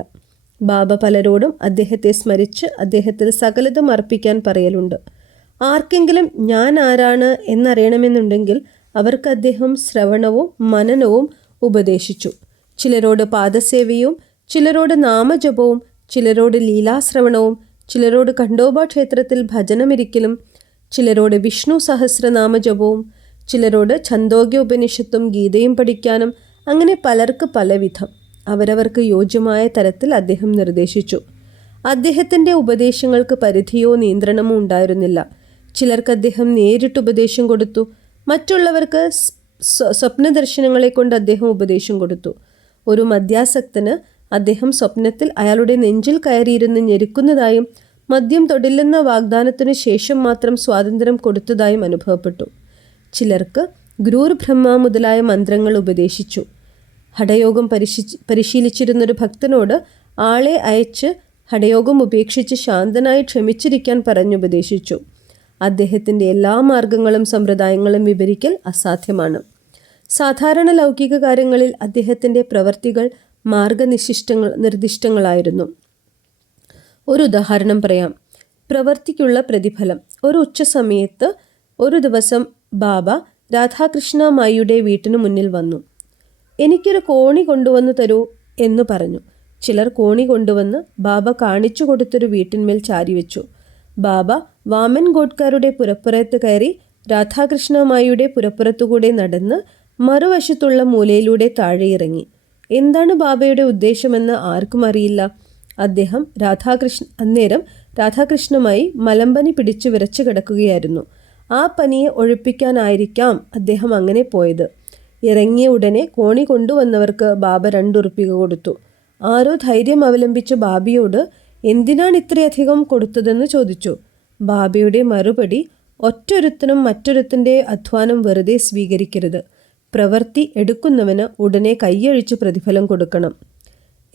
ബാബ പലരോടും അദ്ദേഹത്തെ സ്മരിച്ച് അദ്ദേഹത്തിൽ സകലതും അർപ്പിക്കാൻ പറയലുണ്ട്. ആർക്കെങ്കിലും ഞാൻ ആരാണ് എന്നറിയണമെന്നുണ്ടെങ്കിൽ അവർക്ക് അദ്ദേഹം ശ്രവണവും മനനവും ഉപദേശിച്ചു. ചിലരോട് പാദസേവയും, ചിലരോട് നാമജപവും, ചിലരോട് ലീലാശ്രവണവും, ചിലരോട് ഖണ്ഡോബ ക്ഷേത്രത്തിൽ ഭജനമിരിക്കലും, ചിലരോട് വിഷ്ണു സഹസ്രനാമജപവും, ചിലരോട് ഛന്ദോഗ്യ ഉപനിഷത്തും ഗീതയും പഠിക്കാനും, അങ്ങനെ പലർക്ക് പലവിധം അവരവർക്ക് യോജ്യമായ തരത്തിൽ അദ്ദേഹം നിർദ്ദേശിച്ചു. അദ്ദേഹത്തിൻ്റെ ഉപദേശങ്ങൾക്ക് പരിധിയോ നിയന്ത്രണമോ ഉണ്ടായിരുന്നില്ല. ചിലർക്ക് അദ്ദേഹം നേരിട്ട് ഉപദേശം കൊടുത്തു. മറ്റുള്ളവർക്ക് സ്വപ്നദർശനങ്ങളെ കൊണ്ട് അദ്ദേഹം ഉപദേശം കൊടുത്തു. ഒരു മദ്യാസക്തന് അദ്ദേഹം സ്വപ്നത്തിൽ അയാളുടെ നെഞ്ചിൽ കയറിയിരുന്ന് ഞെരുക്കുന്നതായും മദ്യം തൊടില്ലെന്ന വാഗ്ദാനത്തിനു ശേഷം മാത്രം സ്വാതന്ത്ര്യം കൊടുത്തതായും അനുഭവപ്പെട്ടു. ചിലർക്ക് ഗുരൂർ ബ്രഹ്മ മുതലായ മന്ത്രങ്ങൾ ഉപദേശിച്ചു. ഹഠയോഗം പരിശീലിച്ചിരുന്നൊരു ഭക്തനോട് ആളെ അയച്ച് ഹഠയോഗം ഉപേക്ഷിച്ച് ശാന്തനായി ക്ഷമിച്ചിരിക്കാൻ പറഞ്ഞുപദേശിച്ചു. അദ്ദേഹത്തിൻ്റെ എല്ലാ മാർഗങ്ങളും സമ്പ്രദായങ്ങളും വിവരിക്കൽ അസാധ്യമാണ്. സാധാരണ ലൗകിക കാര്യങ്ങളിൽ അദ്ദേഹത്തിൻ്റെ പ്രവർത്തികൾ നിർദ്ദിഷ്ടങ്ങളായിരുന്നു. ഒരു ഉദാഹരണം പറയാം. പ്രവൃത്തിക്കുള്ള പ്രതിഫലം. ഒരു ഉച്ചസമയത്ത് ഒരു ദിവസം ബാബ രാധാകൃഷ്ണമായിയുടെ വീട്ടിനു മുന്നിൽ വന്നു. എനിക്കൊരു കോണി കൊണ്ടുവന്നു തരൂ എന്ന് പറഞ്ഞു. ചിലർ കോണി കൊണ്ടുവന്ന് ബാബ കാണിച്ചു കൊടുത്തൊരു വീട്ടിന്മേൽ ചാരിവെച്ചു. ബാബ വാമൻ ഗോഡ്കറുടെ പുരപ്പുറത്ത് കയറി രാധാകൃഷ്ണമായിയുടെ പുരപ്പുറത്തുകൂടെ നടന്ന് മറുവശത്തുള്ള മൂലയിലൂടെ താഴെ ഇറങ്ങി. എന്താണ് ബാബയുടെ ഉദ്ദേശമെന്ന് ആർക്കും അറിയില്ല. അന്നേരം രാധാകൃഷ്ണമായി മലമ്പനി പിടിച്ചു വിറച്ചു കിടക്കുകയായിരുന്നു. ആ പനിയെ ഒഴിപ്പിക്കാനായിരിക്കാം അദ്ദേഹം അങ്ങനെ പോയത്. ഇറങ്ങിയ ഉടനെ കോണി കൊണ്ടുവന്നവർക്ക് ബാബ 2 ഉറുപ്പിക കൊടുത്തു. ആരോ ധൈര്യം അവലംബിച്ച് ബാബയോട് എന്തിനാണ് ഇത്രയധികം കൊടുത്തതെന്ന് ചോദിച്ചു. ബാബയുടെ മറുപടി ഒറ്റൊരുത്തനും മറ്റൊരുത്തൻ്റെ അധ്വാനം വെറുതെ സ്വീകരിക്കരുത്. പ്രവൃത്തി എടുക്കുന്നവന് ഉടനെ കൈയഴിച്ചു പ്രതിഫലം കൊടുക്കണം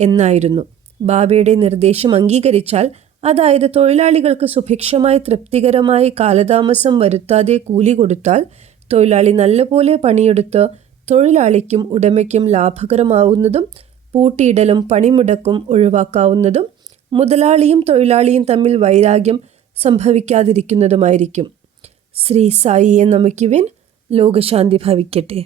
എന്നായിരുന്നു. ഭാബയുടെ നിർദ്ദേശം അംഗീകരിച്ചാൽ, അതായത് തൊഴിലാളികൾക്ക് സുഭിക്ഷമായി തൃപ്തികരമായി കാലതാമസം വരുത്താതെ കൂലി കൊടുത്താൽ, തൊഴിലാളി നല്ലപോലെ പണിയെടുത്ത് തൊഴിലാളിക്കും ഉടമയ്ക്കും ലാഭകരമാവുന്നതും പൂട്ടിയിടലും പണിമുടക്കും ഒഴിവാക്കാവുന്നതും മുതലാളിയും തൊഴിലാളിയും തമ്മിൽ വൈരാഗ്യം സംഭവിക്കാതിരിക്കുന്നതുമായിരിക്കും. ശ്രീ സായിയെ നമിക്കുവിൻ. ലോകശാന്തി ഭവിക്കട്ടെ.